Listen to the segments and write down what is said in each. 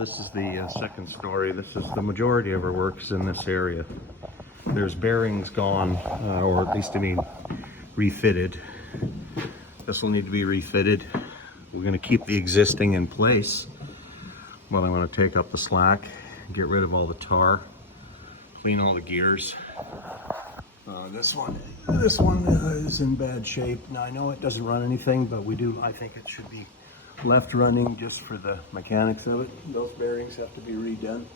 this is the second story. This is the majority of our works in this area. There's bearings gone, or at least I mean refitted. This will need to be refitted. We're going to keep the existing in place, but I'm going to take up the slack, get rid of all the tar, clean all the gears. This one is in bad shape. Now I know it doesn't run anything, but I think it should be left running just for the mechanics of it. Those bearings have to be redone.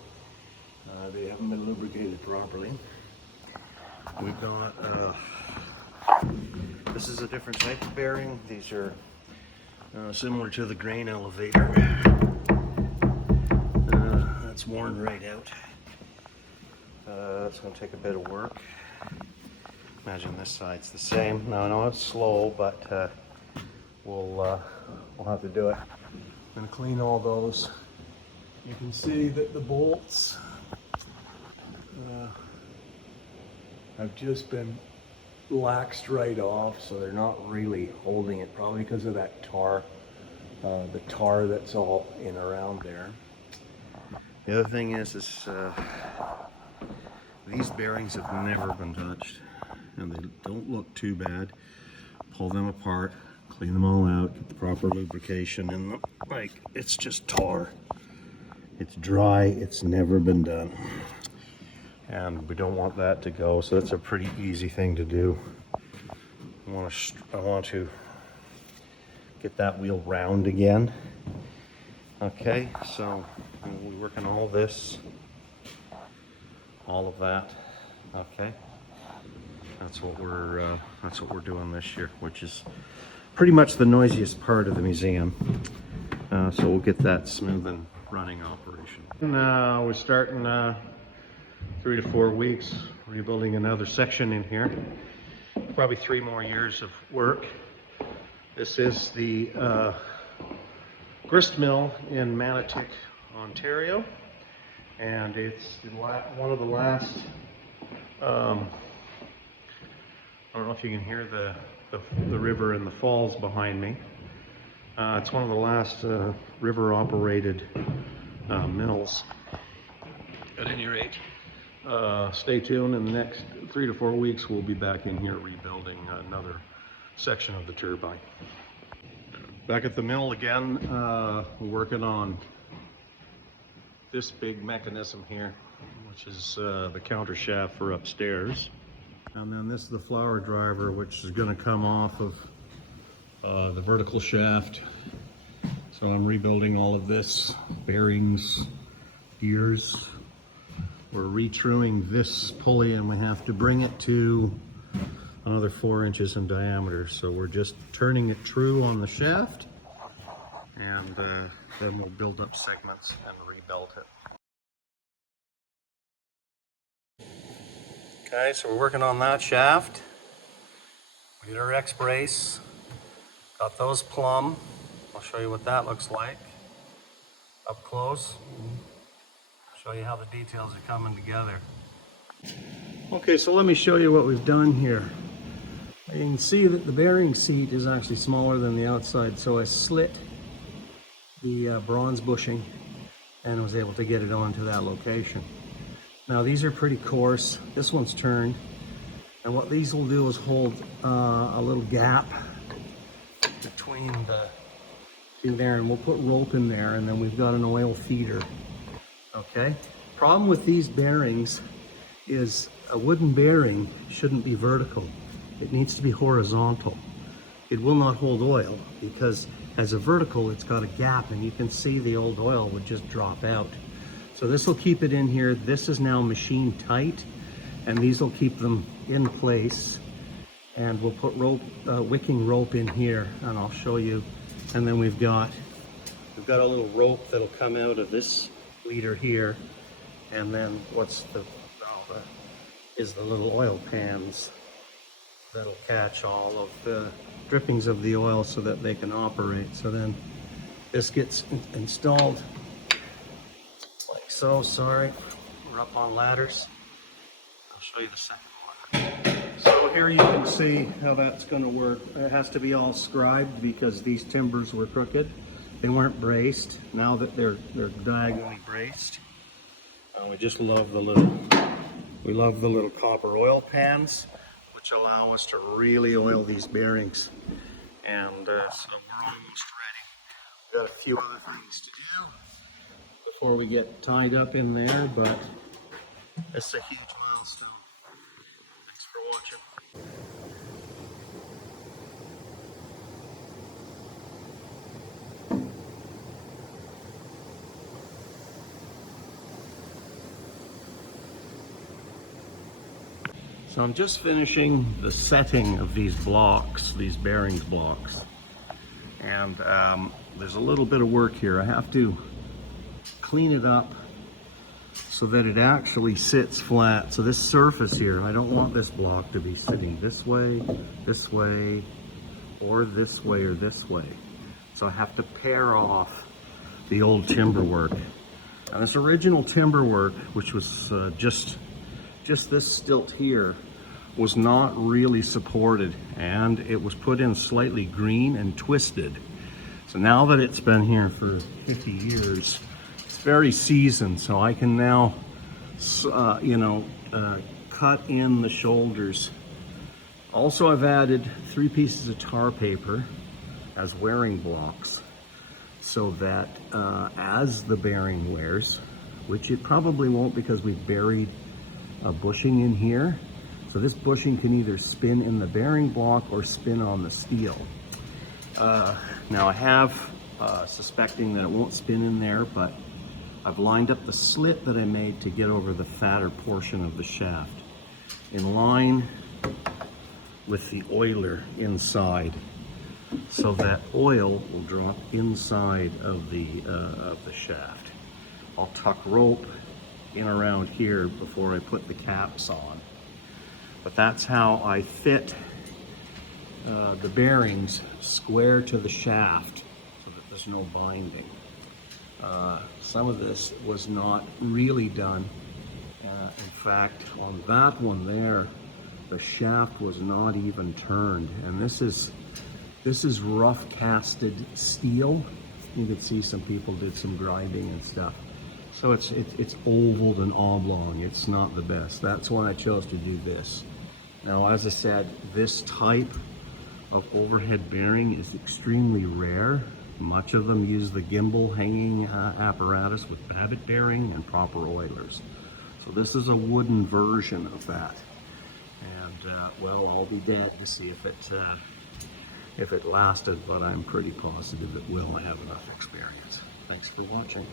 They haven't been lubricated properly. We've got, this is a different type of bearing. These are similar to the grain elevator. That's worn right out. That's going to take a bit of work. Imagine this side's the same. Now I know it's slow, but we'll have to do it. I'm going to clean all those. You can see that the bolts have just been laxed right off, so they're not really holding it, probably because of that tar, the tar that's all in around there. The other thing is these bearings have never been touched, and they don't look too bad. Pull them apart, clean them all out, get the proper lubrication in them. Like, it's just tar. It's dry, it's never been done. And we don't want that to go, so that's a pretty easy thing to do. I want to get that wheel round again. Okay, so we work on all this, all of that. Okay, that's what we're doing this year, which is pretty much the noisiest part of the museum. So we'll get that smooth and running operation. Now we're starting 3 to 4 weeks rebuilding another section in here. Probably 3 more years of work. This is the grist mill in Manotick, Ontario, and it's one of the last. I don't know if you can hear the river and the falls behind me. It's one of the last river-operated mills. At any rate, stay tuned. In the next 3 to 4 weeks, we'll be back in here rebuilding another section of the turbine. Back at the mill again, we're working on this big mechanism here, which is the counter shaft for upstairs. And then this is the flower driver, which is going to come off of the vertical shaft. So I'm rebuilding all of this, bearings, gears. We're retruing this pulley, and we have to bring it to another 4 inches in diameter. So we're just turning it true on the shaft, and then we'll build up segments and rebuild it. Okay, so we're working on that shaft. We did our X-brace, got those plumb. I'll show you what that looks like up close. Show you how the details are coming together. Okay, so let me show you what we've done here. You can see that the bearing seat is actually smaller than the outside, so I slit the bronze bushing and was able to get it onto that location. Now these are pretty coarse. This one's turned, and what these will do is hold a little gap between there, and we'll put rope in there, and then we've got an oil feeder. Okay, problem with these bearings is a wooden bearing shouldn't be vertical. It needs to be horizontal. It will not hold oil because as a vertical, it's got a gap, and you can see the old oil would just drop out. So this will keep it in here. This is now machine tight, and these will keep them in place. And we'll put rope, wicking rope in here, and I'll show you. And then we've got a little rope that'll come out of this leader here, and then is the little oil pans that'll catch all of the drippings of the oil so that they can operate. So then this gets installed like so. Sorry, we're up on ladders. I'll show you the second one. So here you can see how that's going to work. It has to be all scribed because these timbers were crooked, They weren't braced. Now that they're diagonally braced, we just love the little copper oil pans, which allow us to really oil these bearings. And so we're almost ready. We've got a few other things to do before we get tied up in there, but it's a huge milestone. Thanks for watching. So I'm just finishing the setting of these blocks, these bearings blocks. And there's a little bit of work here. I have to clean it up so that it actually sits flat. So this surface here, I don't want this block to be sitting this way, or this way, or this way. So I have to pare off the old timber work. Now this original timber work, which was just this stilt here, was not really supported, and it was put in slightly green and twisted. So now that it's been here for 50 years, it's very seasoned, so I can now cut in the shoulders. Also, I've added 3 pieces of tar paper as wearing blocks, so that as the bearing wears, which it probably won't because we've buried a bushing in here, so this bushing can either spin in the bearing block or spin on the steel. Now I have suspecting that it won't spin in there, but I've lined up the slit that I made to get over the fatter portion of the shaft in line with the oiler inside, so that oil will drop inside of the shaft. I'll tuck rope in around here before I put the caps on. But that's how I fit the bearings square to the shaft so that there's no binding. Some of this was not really done. In fact, on that one there, the shaft was not even turned. And this is rough casted steel. You could see some people did some grinding and stuff. So it's ovaled and oblong. It's not the best. That's why I chose to do this. Now, as I said, this type of overhead bearing is extremely rare. Much of them use the gimbal hanging apparatus with babbitt bearing and proper oilers. So this is a wooden version of that. And well, I'll be dead to see if it lasted, but I'm pretty positive it will. I have enough experience. Thanks for watching.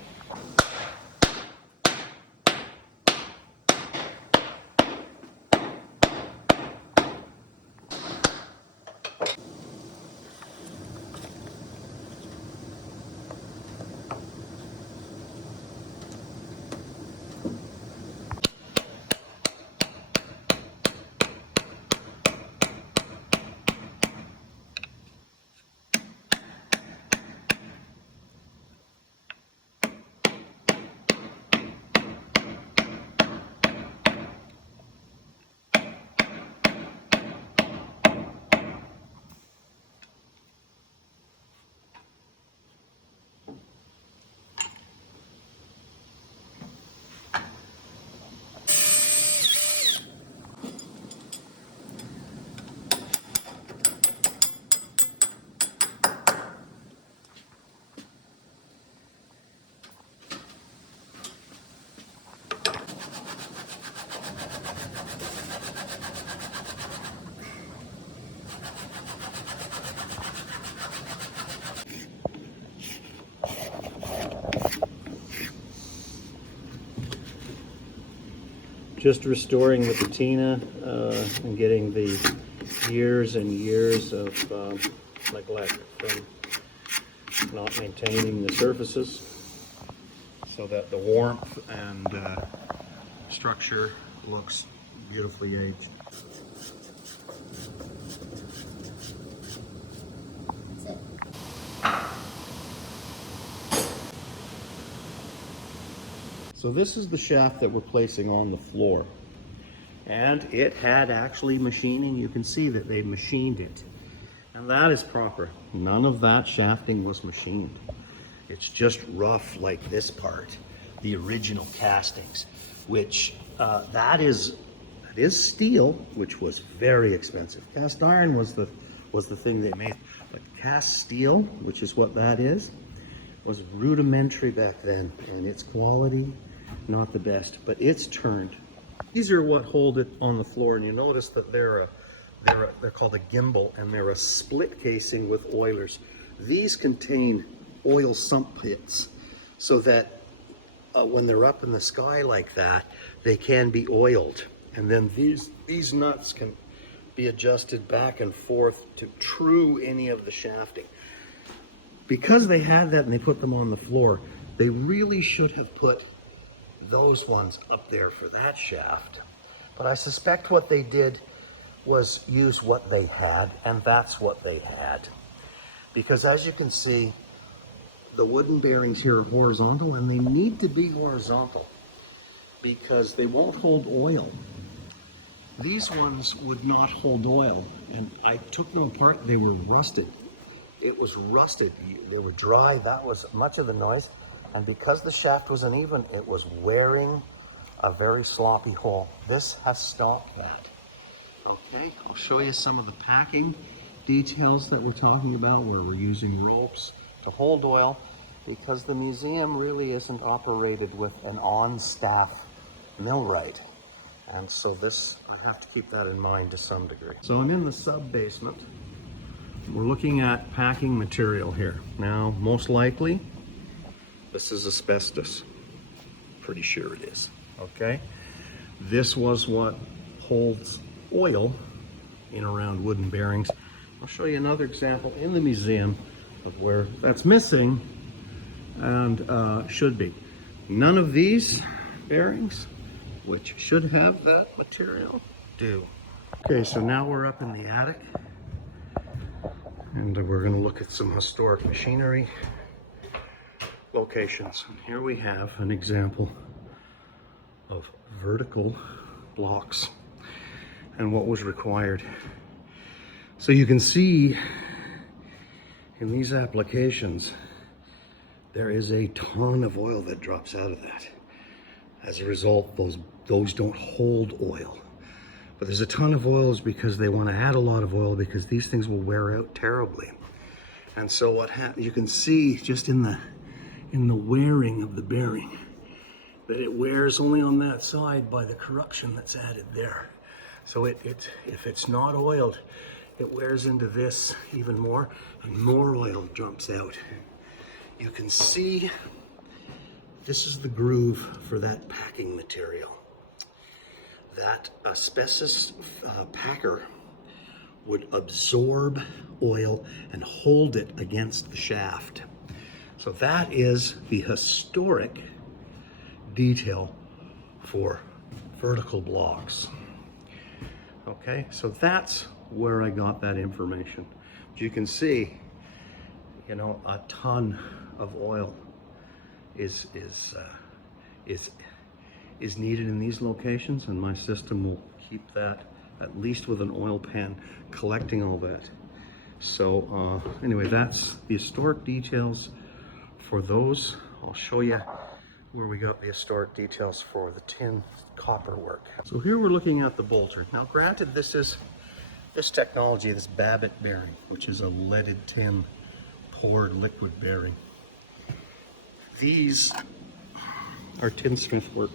Just restoring the patina and getting the years and years of neglect from not maintaining the surfaces, so that the warmth and structure looks beautifully aged. So this is the shaft that we're placing on the floor. And it had actually machining. You can see that they machined it. And that is proper. None of that shafting was machined. It's just rough like this part, the original castings, which that is steel, which was very expensive. Cast iron was the thing they made, but cast steel, which is what that is, was rudimentary back then, and its quality not the best, but it's turned. These are what hold it on the floor, and you notice that they're called a gimbal, and they're a split casing with oilers. These contain oil sump pits, so that when they're up in the sky like that, they can be oiled. And then these nuts can be adjusted back and forth to true any of the shafting. Because they had that and they put them on the floor, they really should have put those ones up there for that shaft. But I suspect what they did was use what they had, and that's what they had. Because as you can see, the wooden bearings here are horizontal, and they need to be horizontal because they won't hold oil. These ones would not hold oil, and I took them apart. They were rusted. It was rusted. They were dry. That was much of the noise. And because the shaft was uneven, it was wearing a very sloppy hole. This has stopped that. Okay, I'll show you some of the packing details that we're talking about, where we're using ropes to hold oil, because the museum really isn't operated with an on-staff millwright. And so this, I have to keep that in mind to some degree. So I'm in the sub-basement. We're looking at packing material here. Now, most likely, this is asbestos. Pretty sure it is, okay? This was what holds oil in around wooden bearings. I'll show you another example in the museum of where that's missing and should be. None of these bearings, which should have that material, do. Okay, so now we're up in the attic, and we're going to look at some historic machinery locations. And here we have an example of vertical blocks and what was required. So you can see in these applications, there is a ton of oil that drops out of that. As a result, those don't hold oil. But there's a ton of oils because they want to add a lot of oil, because these things will wear out terribly. And so what happens, you can see just in the wearing of the bearing, that it wears only on that side by the corruption that's added there. So if it's not oiled, it wears into this even more, and more oil jumps out. You can see this is the groove for that packing material. That asbestos packer would absorb oil and hold it against the shaft. So that is the historic detail for vertical blocks. Okay, so that's where I got that information. As you can see, you know, a ton of oil is needed in these locations, and my system will keep that, at least with an oil pan, collecting all that. So anyway, that's the historic details for those. I'll show you where we got the historic details for the tin copper work. So here we're looking at the bolter. Now granted, this technology, this Babbitt bearing, which is a leaded tin poured liquid bearing. These are tinsmith work.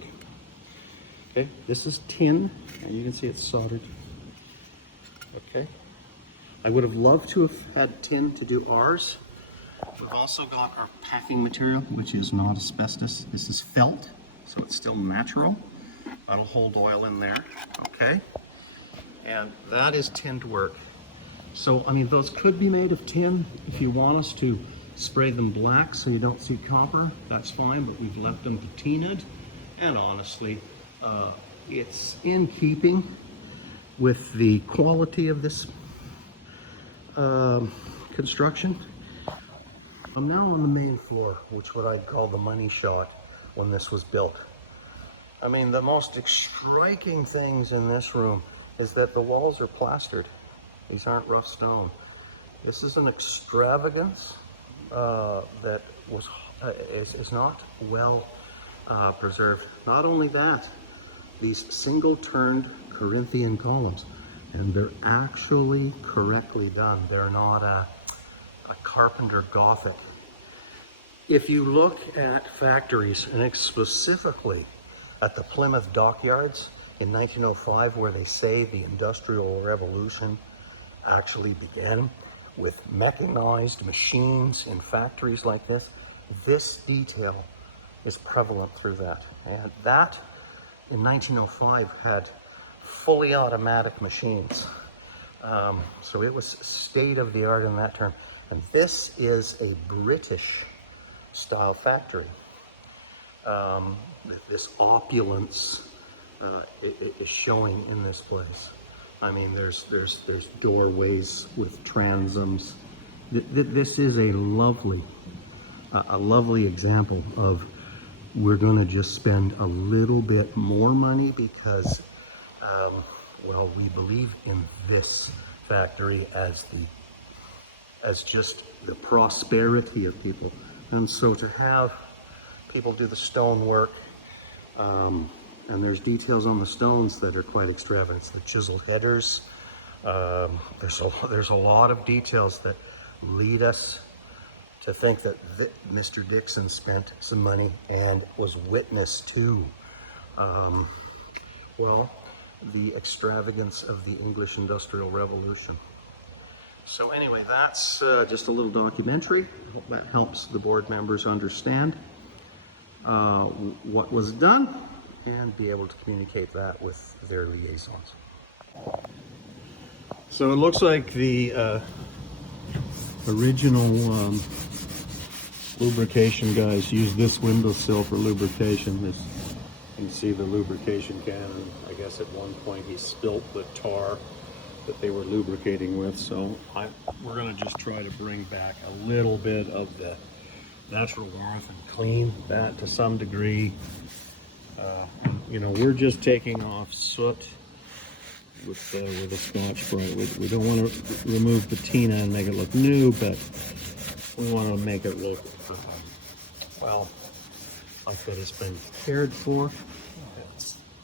Okay, this is tin, and you can see it's soldered. Okay, I would have loved to have had tin to do ours. We've also got our packing material, which is not asbestos. This is felt, so it's still natural. That'll hold oil in there, okay? And that is tinned work. So, I mean, those could be made of tin. If you want us to spray them black so you don't see copper, that's fine, but we've left them patinaed. And honestly, it's in keeping with the quality of this construction. I'm now on the main floor, which what I'd call the money shot when this was built. I mean, the most striking things in this room is that the walls are plastered. These aren't rough stone. This is an extravagance that was is not well preserved. Not only that, these single-turned Corinthian columns, and they're actually correctly done. They're not a carpenter Gothic. If you look at factories, and specifically at the Plymouth dockyards in 1905, where they say the Industrial Revolution actually began with mechanized machines in factories like this detail is prevalent through that. And that in 1905 had fully automatic machines. So it was state of the art in that term. And this is a British style factory. This opulence is showing in this place. I mean, there's doorways with transoms. This is a lovely example of, we're going to just spend a little bit more money because, well, we believe in this factory as just the prosperity of people. And so to have people do the stonework, and there's details on the stones that are quite extravagant. It's the chisel headers. There's a lot of details that lead us to think that Mr. Dixon spent some money and was witness to, well, the extravagance of the English Industrial Revolution. So anyway, that's just a little documentary. I hope that helps the board members understand what was done and be able to communicate that with their liaisons. So it looks like the original lubrication guys used this windowsill for lubrication. You can see the lubrication can, and I guess at one point he spilt the tar that they were lubricating with. So we're going to just try to bring back a little bit of the natural warmth and clean that to some degree. You know, we're just taking off soot with a Scotch-Brite. We don't want to remove patina and make it look new, but we want to make it look, well, like that it's been cared for.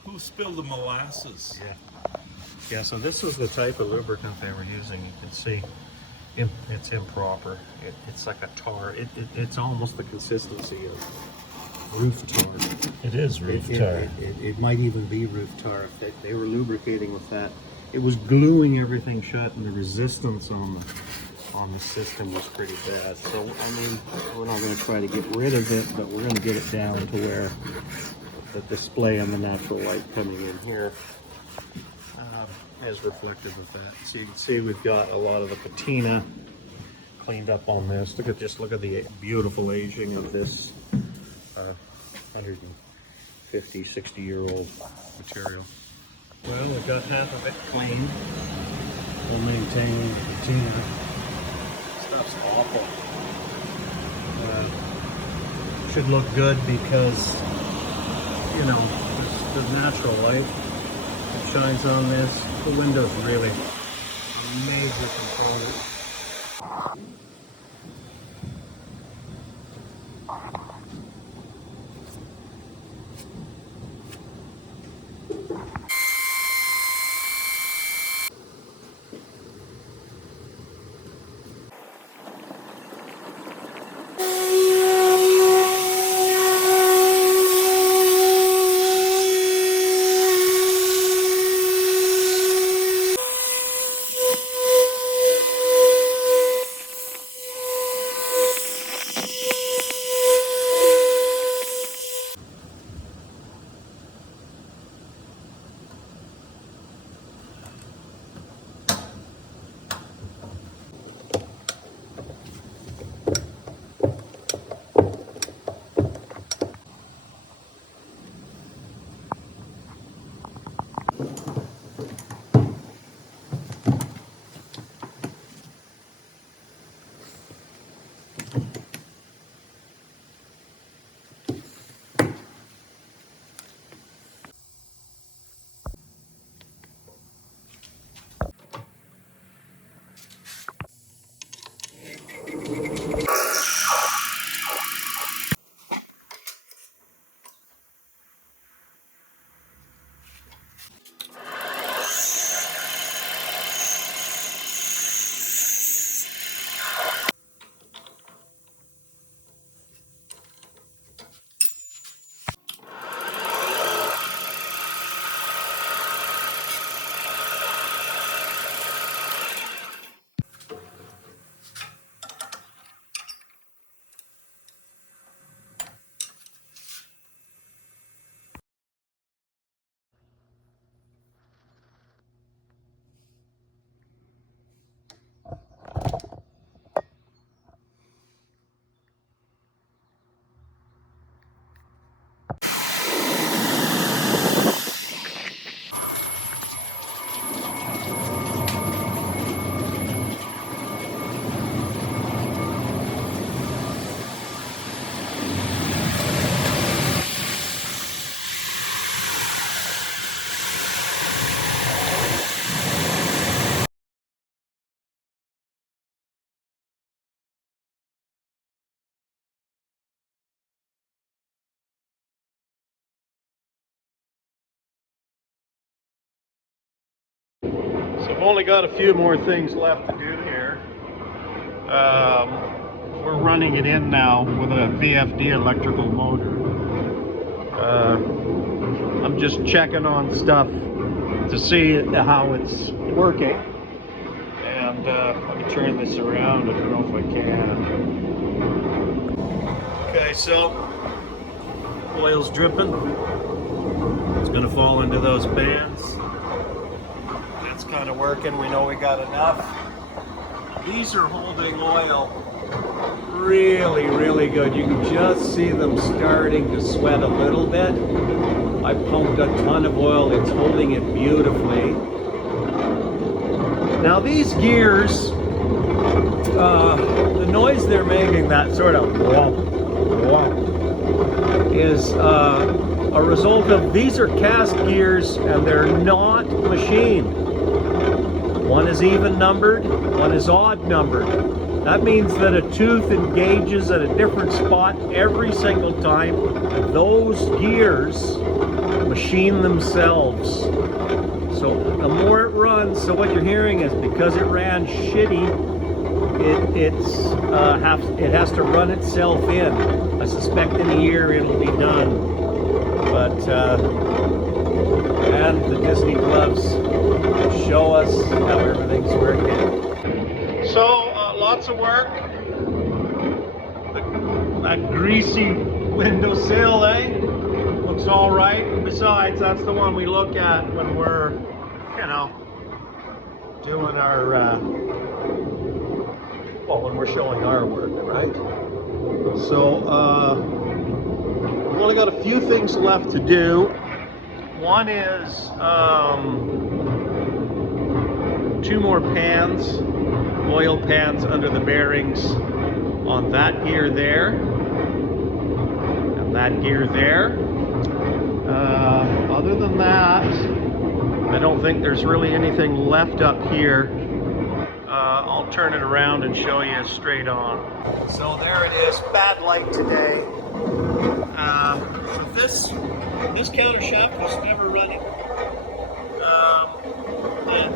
Who spilled the molasses? Yeah, so this is the type of lubricant they were using. You can see it's improper. It's like a tar. It's almost the consistency of roof tar. It is roof tar. It might even be roof tar. If they were lubricating with that, it was gluing everything shut, and the resistance on the system was pretty bad. So, I mean, we're not going to try to get rid of it, but we're going to get it down to where the display and the natural light coming in here is reflective of that. So you can see we've got a lot of the patina cleaned up on this. Look at the beautiful aging of this 150, 60-year-old material. Well, we've got half of it cleaned. We'll maintain the patina. Stuff's awful. Should look good because, you know, the natural light that shines on this. The window's really a major component. So I've only got a few more things left to do here. We're running it in now with a VFD electrical motor. I'm just checking on stuff to see how it's working. And let me turn this around. I don't know if I can. Okay, so oil's dripping. It's going to fall into those bands. That's kind of working. We know we got enough. These are holding oil really, really good. You can just see them starting to sweat a little bit. I pumped a ton of oil. It's holding it beautifully. Now these gears, the noise they're making, that sort of whomp, whomp, is a result of, these are cast gears and they're not machined. One is even numbered, one is odd numbered. That means that a tooth engages at a different spot every single time. Those gears machine themselves. So the more it runs, so what you're hearing is because it ran shitty, it has to run itself in. I suspect in a year it'll be done. But and the Disney gloves show us how everything's working. So lots of work. That greasy windowsill, looks all right. Besides, that's the one we look at when we're, doing our, when we're showing our work, right? So, we've only got a few things left to do. One is 2 more pans, oil pans under the bearings on that gear there, and that gear there. Other than that, I don't think there's really anything left up here. I'll turn it around and show you straight on. So there it is, bad light today. So this countershaft was never running. And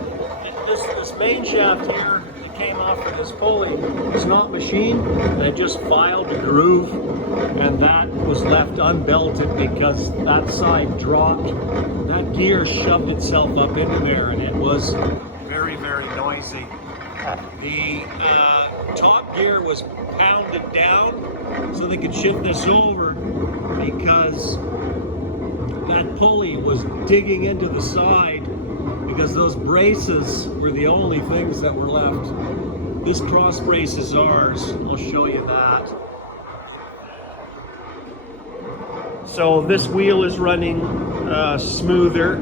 this main shaft here that came off of this pulley is not machined, and it just filed a groove, and that was left unbelted because that side dropped. That gear shoved itself up into there, and it was very, very noisy. The top gear was pounded down so they could shift this over because that pulley was digging into the side because those braces were the only things that were left. This cross brace is ours. I'll show you that. So this wheel is running smoother.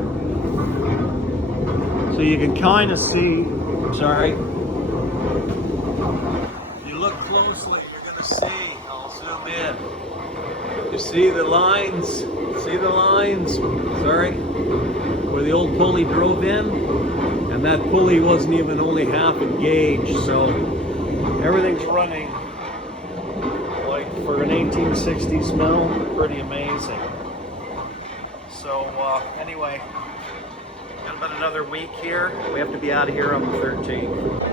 So you can kind of see, sorry. If you look closely, you're going to see, I'll zoom in. You see the lines? See the lines? Sorry. Where the old pulley drove in, and that pulley wasn't even only half engaged, so everything's running like for an 1860s mill, pretty amazing. So anyway, got about another week here. We have to be out of here on the 13th.